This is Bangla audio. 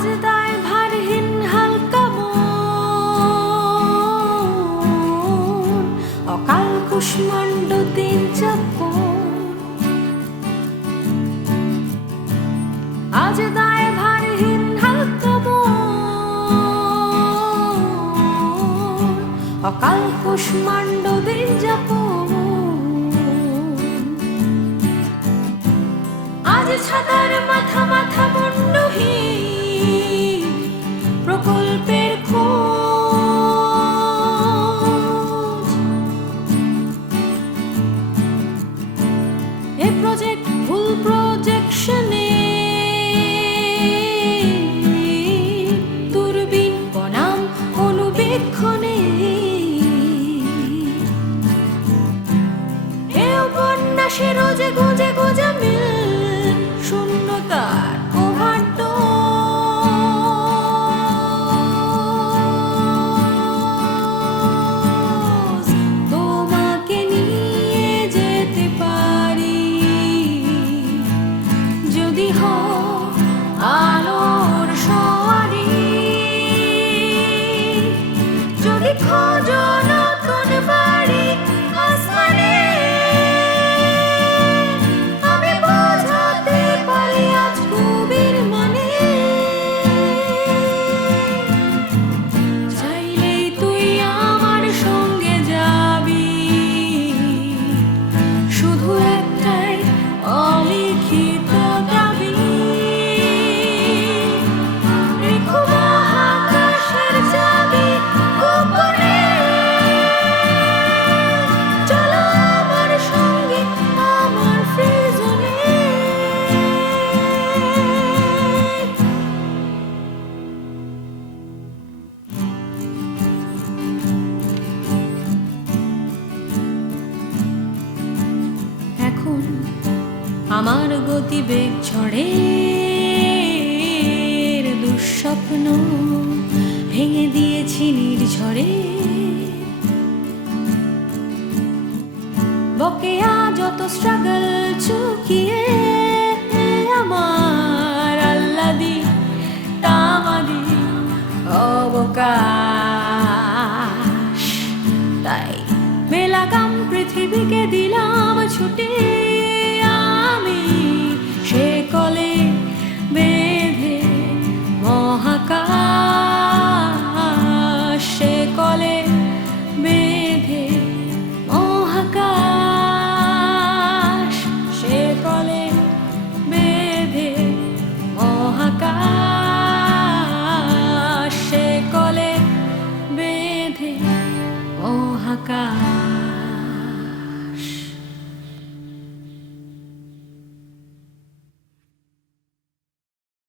আজ দায় ভারহীন হালকা মন, অকাল কুষ্মাণ্ড দিন যাপন। আজ দায় ভারহীন হালকা মন, অকাল কুষ্মাণ্ড দিন যাপন। আজ ছাতার মাথা ভুল প্রজেকশনে দূরবীন বনাম অনুবেক্ষণে। উপন্যাসে রোজে গুজে গুজে মিল 以后啊 আমার গতিবেগ ঝড়ে। দুঃস্বপ্ন ভেঙে দিয়েছি নির্ঝরে বকেয়া যত স্ট্রাগল চুকিয়ে আমার আল্লাদি তামাদি, অবকাশ। তাই মেলাকাম পৃথিবীকে দিলাম ছুটি।